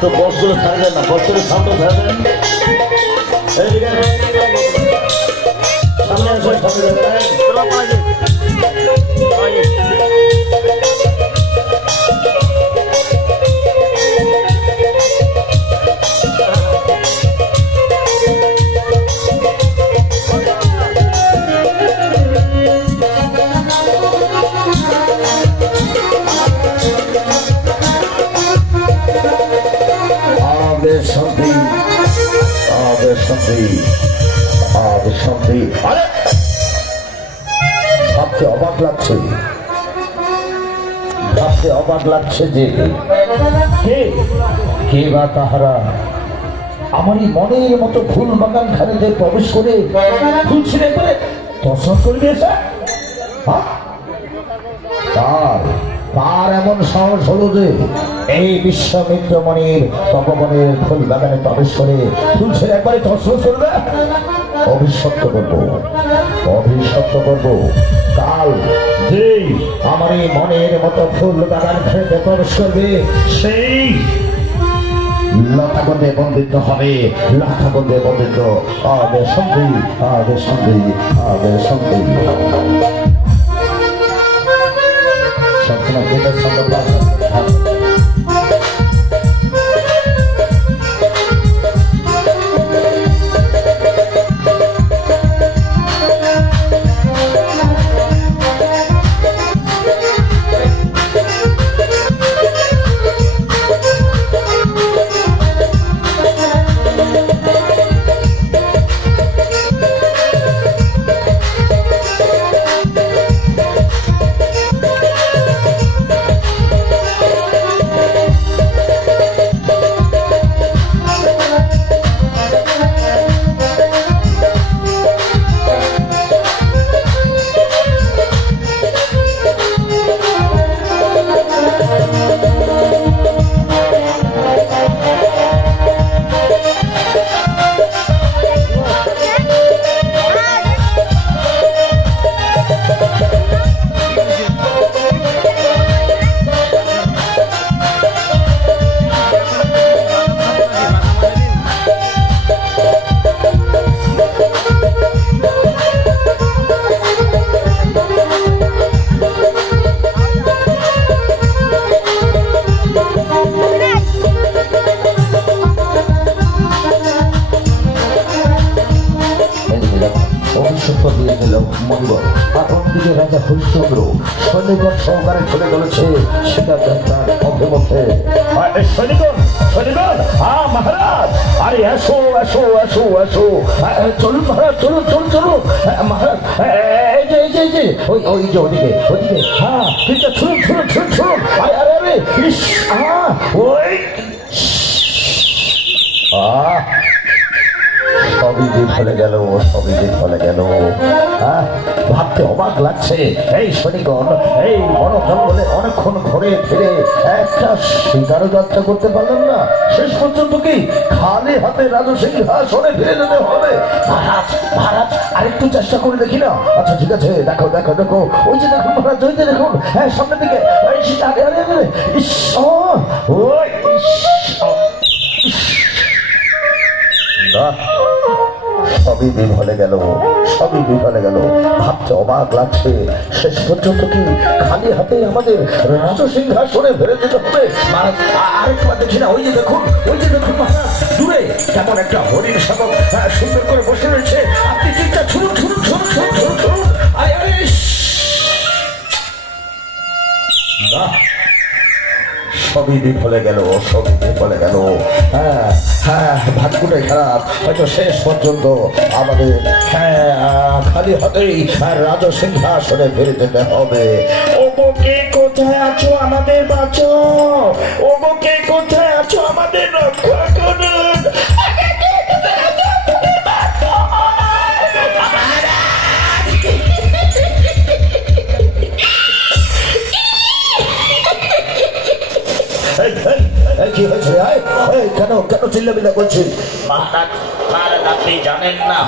তো বসগুলো ছাড়বেন না, বসগুলো সামনে ছাড়বেন। সামনে আসুন, সামনে যাবেন। ভাবতে অবাক লাগছে, ভাবতে অবাক লাগছে যে কে বা তাহারা আমারই মনের মতো ফুল বাগান খানিতে প্রবেশ করে ফুল ছিঁড়ে করে দর্শন করে দিয়েছে। তার এমন সাহস হলো যে এই বিশ্বামিত্রমণির তপবনের ফুল বাগানে প্রবেশ করে ফুল ছেড়ে একবারে দর্শন করবে। অভিশপ্ত করবো, অভিশপ্ত করবো। কাল যেই আমার এই মনের মতো ফুল বাগান খেতে প্রবেশ করবে সেই লতাগন্ধে বন্দিত হবে, লতাগন্ধে বন্দিত। আগে সন্ধি, আগে সন্ধি, আগে সন্ধি। সবসময় গীতের সঙ্গে রাজা হরিশ্চন্দ্র সৈনিকগণ সহকারে চলে চলেছে সেটা তার অভিমুখে। সৈনিকগণ, মহারাজ, আরে এসো এসো এসো এসো, চলুন মহারাজ, চলুন চলুন চলুন মহারাজ। এই যে এই যে এই যে ওই যে ওদিকে ওদিকে, হ্যাঁ ঠিক আছে, শুনুন শুনুন শুনুন শুনুন। আরে আরে আরে ইস, ওই সবই বিফলে গেল, সবই বিফলে গেল। ভাবতে অবাক লাগছে এই সৈনিকগণ এই বড় জঙ্গলে অনেকক্ষণ ঘুরে ফিরে একটা শিকারও যাত্রা করতে পারলাম না। শেষ পর্যন্ত কি খালি হাতে রাজসিংহাসনে ফিরে যেতে হবে? মহারাজ মহারাজ, আরেকটু চেষ্টা করে দেখি না? আচ্ছা ঠিক আছে, দেখো দেখো দেখো, ওই যে দেখুন মহারাজ, ওই যে দেখুন, হ্যাঁ সামনের দিকে। সবই বিফলে গেল, সবই বিফলে গেল। ভাবতে অবাক লাগছে শেষ পর্যন্ত কি খালি হাতে আমাদের রাজসিংহাসনে ফিরে যেতে হবে? আরেকবার দেখি না, ওই যে দেখুন, ওই যে দেখুন মহারাজ, দূরে কেমন একটা হরিণ শাবক সুন্দর করে বসে রয়েছে। আপনি চিন্তা ছুড়ুন ছুড়ুন ছুড়ুন ছুড়ুন ছুড়ুন ছুড়ুন। আরে আরে না, সবই বিফলে গেল, সবই বিফলে গেল। হ্যাঁ হ্যাঁ, ভাগ্যটাই খারাপ। হয়তো শেষ পর্যন্ত আমাদের খালি হাতেই রাজসিংহাসনে ফিরে যেতে হবে। ওগোকে কোথায় আছো আমাদের বাঁচো, ওগোকে কোথায় আছো আমাদের রক্ষা করুন। কি হয়েছে? কেন কেন চিল্লামিল্লা করছেন? মহারাজ, আপনি জানেন না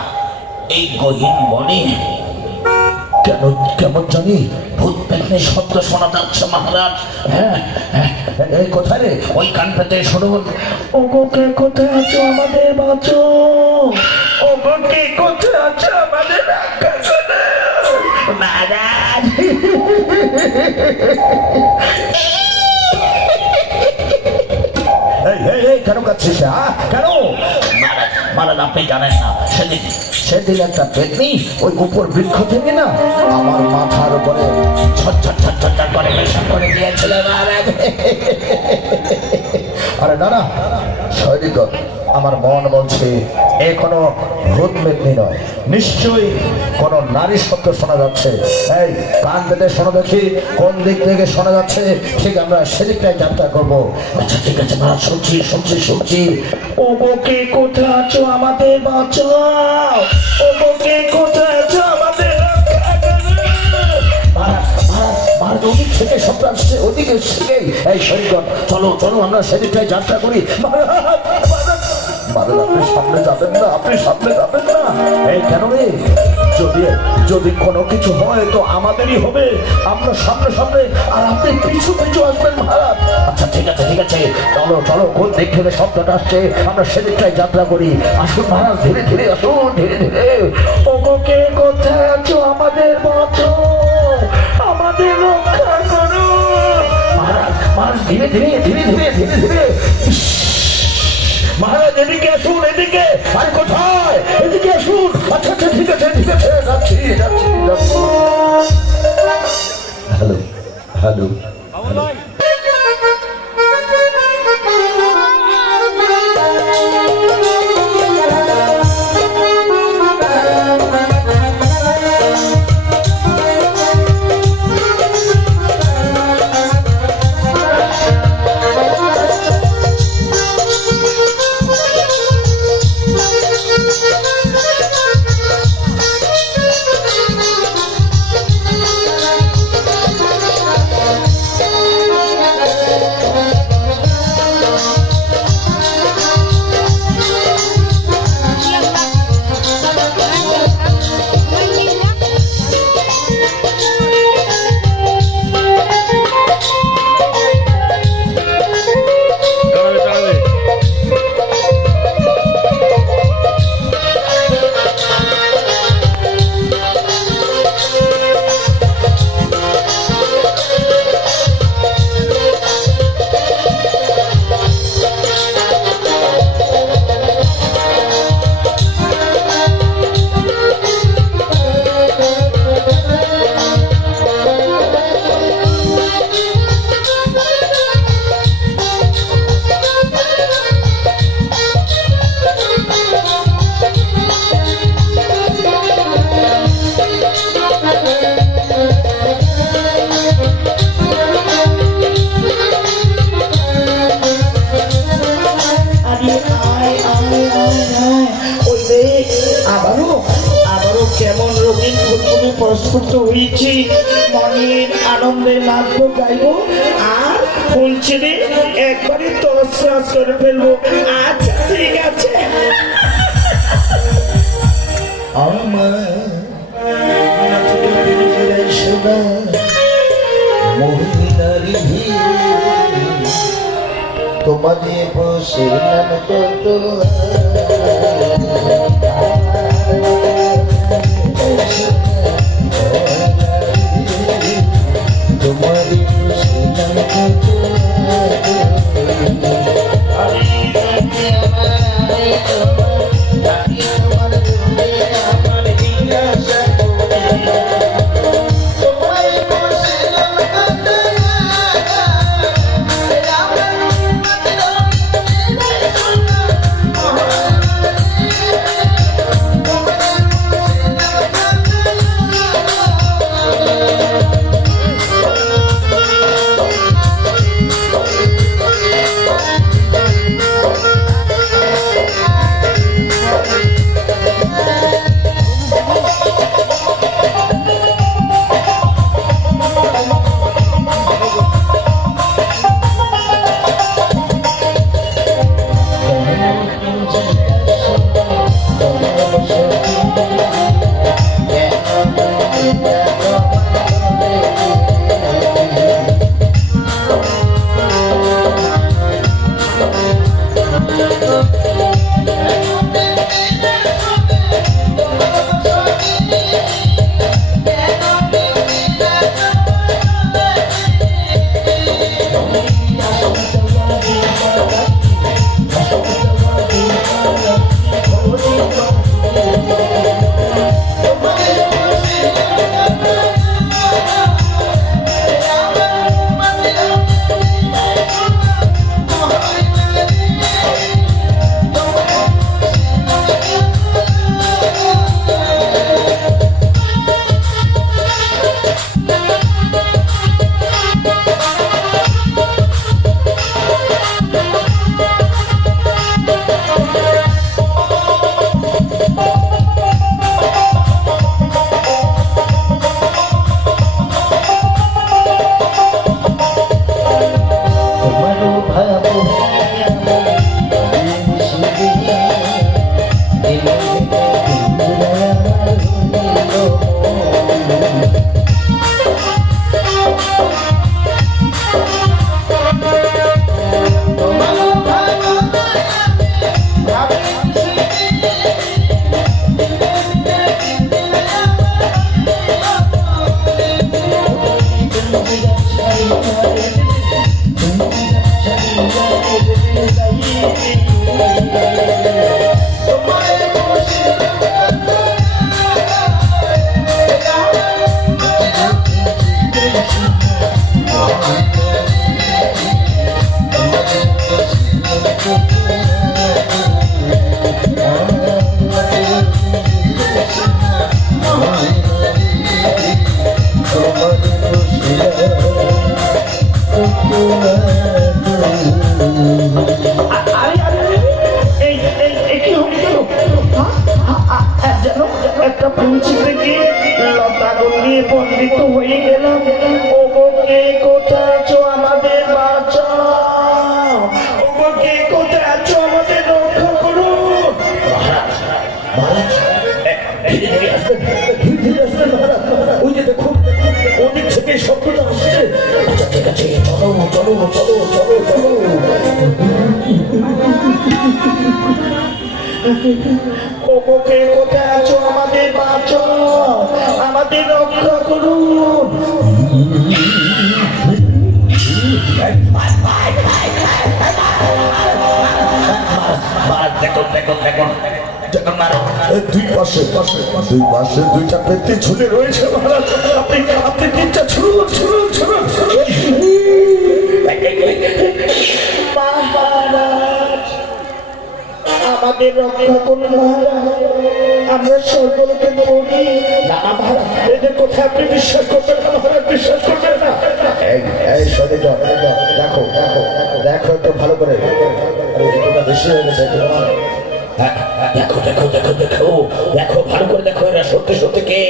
এই গহীন বনে কেন কেমন জানি ভূত পেতনি শব্দ শোনা যাচ্ছে মহারাজ। হ্যাঁ হ্যাঁ, এই কোথায় রে? ওই কান পেতে শুনুন। ওগো কে কোথায় আছো আমাদের বাঁচো, ওগো কে কোথায় আছো আমাদের রক্ষা করো মহারাজ। কেন কাচ্ছিস? কেন? মহারাজ আপনি জানেন না, সেদিন একটা পেতনি ওই উপর বৃক্ষ থেকে না আমার মাথার উপরে ছটছট করে পেশাব করে দিয়েছিল মহারাজ। আরে না না সৈনিক, আমার মন বলছে এ কোনো ভূত পেতনি নয়, নিশ্চয়ই কোন নারীর শব্দ শোনা যাচ্ছে। এই কান পেতে শোনা দেখি কোন দিক থেকে শোনা যাচ্ছে, ঠিক আমরা সেদিকটাই যাত্রা করবো। আচ্ছা ঠিক আছে মহারাজ, শুনছি শুনছি শুনছি। ওগো কে কোথায় আছো আমাদের বাঁচাও, ওগো কে কোথায় আছো আমাদের রক্ষা করো। মহারাজ ওদিক থেকে শব্দ আসছে, ওদিকে থেকেই। এই সৈনিকগণ চলো চলো আমরা সেদিকটাই যাত্রা করি। আপনি সামনে যাবেন না, আপনি সামনে যাবেন না। এই কেন রে? যদি কোনো কিছু হয় তো আমাদেরই হবে, আমরা সামনে সামনে আর আপনি পিছু পিছু আসবেন মহারাজ। আচ্ছা ঠিক আছে ঠিক আছে, চলো চলো কোন দিক থেকে শব্দটা আসছে আমরা সেদিকটাই যাত্রা করি। আসুন মহারাজ, ধীরে ধীরে আসুন, ধীরে ধীরে। ওগো কে কোথায় আছো আমাদের বাঁচো, আমাদের রক্ষা করো মহারাজ। ধীরে ধীরে ধীরে ধীরে ধীরে ধীরে। মহারাজ এদিকে আসুন, এদিকে। আর কোথায়? এদিকে আসুন। আচ্ছা আচ্ছা ঠিক আছে ঠিক আছে, যাচ্ছি যাচ্ছি যাচ্ছি। Hello hello hello. কেমন রঙিন ফুটফুটে প্রস্ফুট হয়েছি, মনের আনন্দে নাচবো গাইবো আর ফুল ছেড়ে একবারে তসরাস করে ফেলবো। আচ্ছা ঠিক আছে। তোমাকে বসে কত একটা পুঁছি থেকে লতাগুল নিয়ে বন্দিত হয়ে গেলাম। ওগোকে কোথায় আছো আমাদের বাঁচাও, ওগোকে কোথায় আছো আমাদের রক্ষা করো। মহারাজ ধীরে ধীরে আসবেন, ধীরে ধীরে আসবেন মহারাজ। ওই যে দেখুন ওদিক থেকে শব্দটা আসছে। আচ্ছা ঠিক আছে, চলো চলো চলো চলো চলো। ওগোকে কোথায় আছো আমাদের বাঁচাও, আমাদের রক্ষা করুন। দেখুন দেখুন দেখুন দুই পাশে দুই পাশে দুইটা ব্যক্তি ঝুলে রয়েছে মহারাজ। আপনি আপনি তিনটা ছুড়ুন ছুড়ুন ছুড়ুন। মহারাজ আমাদের রক্ষা করুন মহারাজ, আমরা স্বর্গলোকে পড়ি। না মহারাজ, এদের কথা আপনি বিশ্বাস করবেন না মহারাজ, বিশ্বাস করবেন না। এই শনিদর দেখো দেখো দেখো একটু ভালো করে। তোমরা বেশি হয়ে গেছে। দেখো দেখো দেখো দেখো দেখো ভালো করে দেখো, এরা সত্যি সত্যি কে?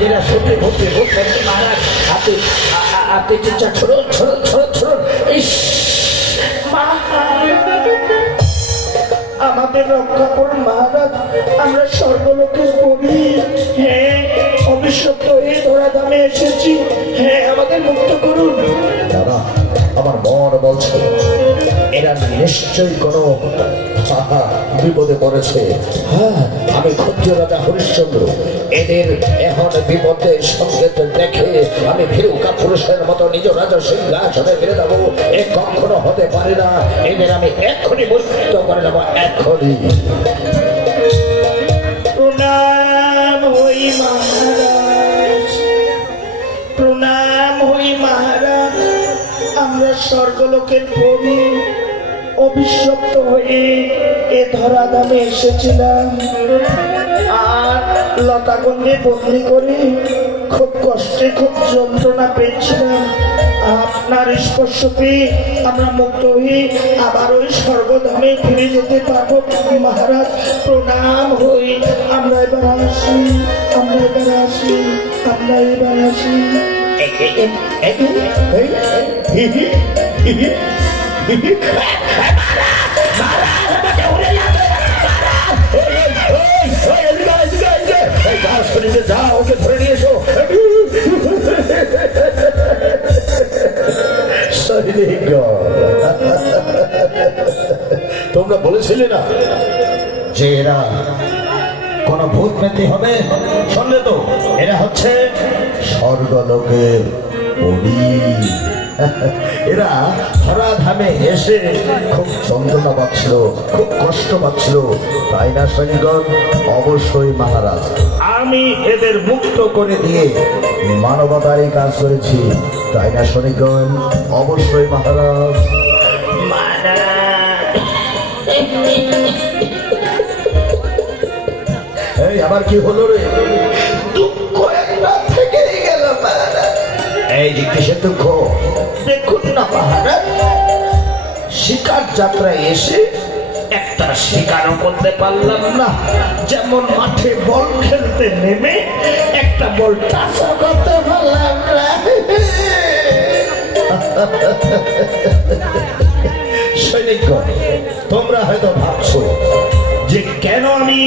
যেটা সত্যি ভর্তি ভর্তি মহারাজ, আপনি আপনি চিন্তা ছড়ুন ছড়ুন ছড়ুন ছড়ুন। আমাদের রক্ষা করুন মহারাজ, আমরা স্বর্গলোকে পড়ি। হ্যাঁ অভিশপ্ত এই ধরাধামে এসেছি, হ্যাঁ আমাদের মুক্ত করুন। দাদা আমার মন বলছে এরা নিশ্চয়ই কোনো বিপদে পড়েছে। হ্যাঁ আমি ক্ষত্রিয় রাজা হরিশ্চন্দ্র, এদের এখন বিপদের সংকেত দেখে আমি ভীরুকা পুরুষের মতো নিজ রাজা সিংহাসনে ফিরে যাবো। এ কখনো হতে পারে না। এদের আমি এক্ষুনি মুক্ত করে নেবো, এক্ষুনি। প্রণাম হই মহারাজ, প্রণাম হই মহারাজ। আমরা স্বর্গলোকের পড়ি, অভিশপ্ত হয়ে এ ধরাধামে এসেছিলাম। আর লতাগন্ধে বন্দি করে খুব কষ্টে খুব যন্ত্রণা পেয়েছিলাম। আপনার স্পর্শ পেয়ে আমরা মুক্ত হয়ে আবার ওই স্বর্গধামে ফিরে যেতে পারবো মহারাজ। প্রণাম হই, আমরা এবার আসি, আমরা এবার আসি, আমরা এবার আসি। যা ওকে ধরে নিয়ে এসো। তোমরা বলেছিলে না যে এরা কোন ভূত পেতে হবে? শুনলে তো, এরা হচ্ছে স্বর্গলোকের পরী। এরা ধরাধামে এসে খুব যন্ত্রণা পাচ্ছিল, খুব কষ্ট পাচ্ছিল, তাই না সৈনিকগণ? অবশ্যই মহারাজ আমি এদের মুক্ত করে দিয়ে মানবতারই কাজ করেছি, তাই না সৈনিকগণ? অবশ্যই মহারাজ। এই আবার কি হলো রে? দুঃখ একটা থেকেই গেল মহারাজ। এই যে কিসের দুঃখ? দেখুন না মহারাজ, শিকার যাত্রায় এসে একটা শিকারও করতে পারলাম না। যেমন মাঠে বল খেলতে নেমে একটা বল টাচা করতে পারলাম না। সৈনিকগণ, তোমরা হয়তো ভাবছো যে কেন আমি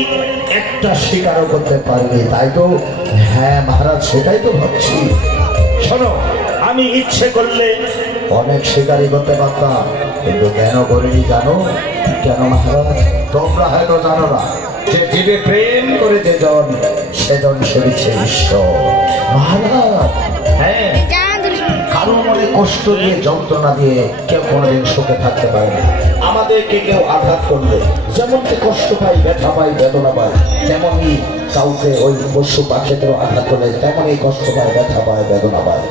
একটা শিকারও করতে পারিনি, তাই তো? হ্যাঁ মহারাজ, সেটাই তো ভাবছি। শোনো, আমি ইচ্ছে করলে অনেক শিকারই করতে পারতাম, কিন্তু কেন করিনি জানো? কেন মহারাজ? তোমরা হয়তো জানো না যে জীবে প্রেম করে যেজন সেজন সেবিছে ঈশ্বর। মহারাজ, হ্যাঁ, কারো মনে কষ্ট দিয়ে যন্ত্রণা দিয়ে কেউ কোনোদিন সুখে থাকতে পারে না। আমাদেরকে কেউ আঘাত করলে যেমনকি কষ্ট পাই, ব্যথা পাই, বেদনা পাই, তেমনই কাউকে ওই পশু পাখিদেরও আঘাত করলে তেমনই কষ্ট পায়, ব্যথা পায়, বেদনা পায়।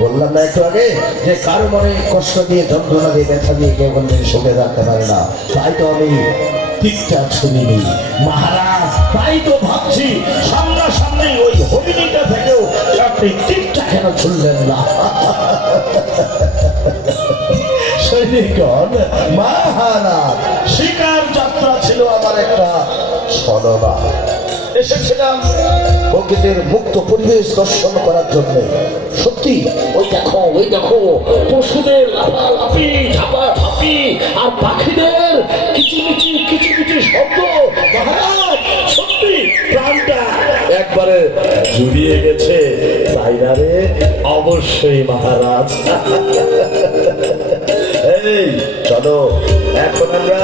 বললাম না একটু আগে যে কারো মনে কষ্ট দিয়ে, যন্ত্রণা দিয়ে, ব্যথা দিয়ে কেউ কোনোদিন সুখে থাকতে পারে না। তাই তো আমি টিকটা শুনিনি মহারাজ। তাই তো ভাবছি সামনাসামনি ওই হরিণীটা থেকেও আপনি টিকটা কেন শুনলেন না? সৈনিকগণ, মহারাজ, শিকার যাত্রা ছিল আমার একটা ছলনা। এসেছিলাম প্রকৃতির মুক্ত পরিবেশ দর্শন করার জন্য। সত্যি ওই দেখো পশুদের লাফালাফি, ঝাপাঝাপি আর পাখিদের কিচিমিচি শব্দ। মহারাজ, সত্যি প্রাণটা একবারে জুড়িয়ে গেছে, তাই না রে? অবশ্যই মহারাজ। এই চলো, এখন আমরা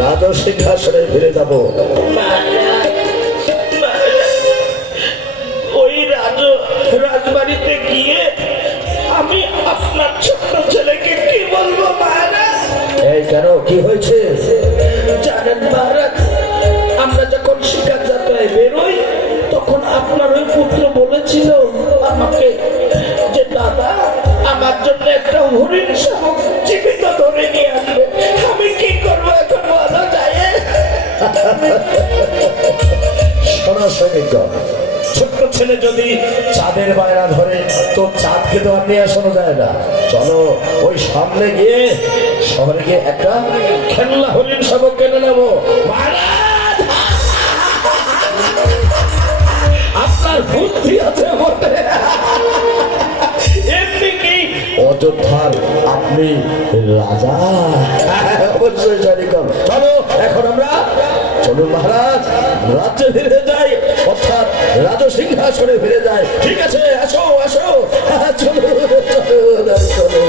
রাজসিংহাসনে ফিরে যাব। ওই রাজবাড়িতে গিয়ে আমি আপনার ছোট্ট ছেলেকে কি বলবো মহারাজ? এই কেন, কি হয়েছে? জানেন মহারাজ, আমরা যখন শিকার যাত্রায় বেরোই তখন আপনার ওই পুত্র বলেছিল আমাকে যে দাদা, আমার জন্য একটা হরিণ শাবক জীবিত ধরে নিয়ে আসবে। আমি কি করবো এখন বলা যায়? শোনো সৈনিকগণ, ছোট্ট ছেলে যদি চাঁদের বায়না ধরে তো চাঁদকে তো আর নিয়ে আসানো যায় না। চলো ওই সামনে গিয়ে শহরে গিয়ে একটা খেলনা হরিণ শাবক কিনে নেবো। মহারাজ, আপনার বুদ্ধি আছে বটে। এমনি কি অযোধ্যার আপনি রাজা। অবশ্যই সৈনিকগণ, চলো এখন আমরা চলুন মহারাজ, রাজ্যে ফিরে যাই, অর্থাৎ রাজসিংহাসনে ফিরে যাই। ঠিক আছে, আসো আসো, চলো চলো চলো।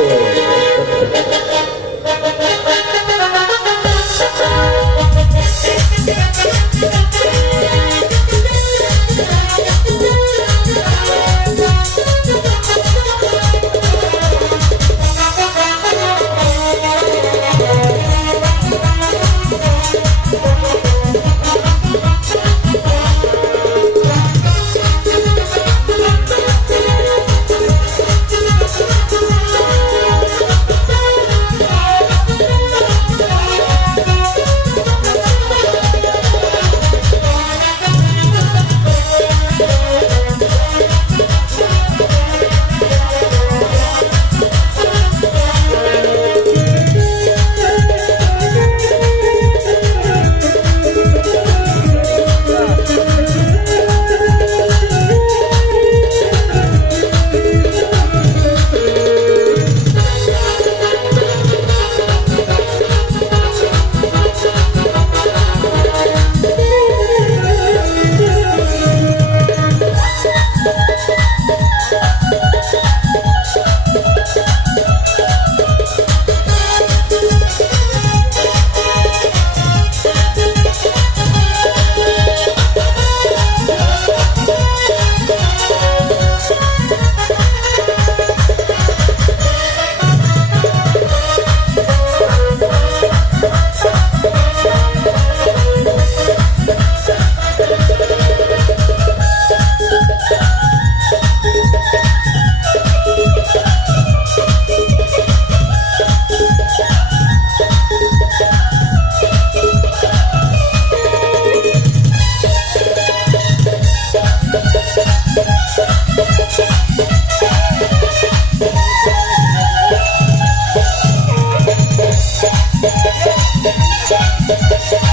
ও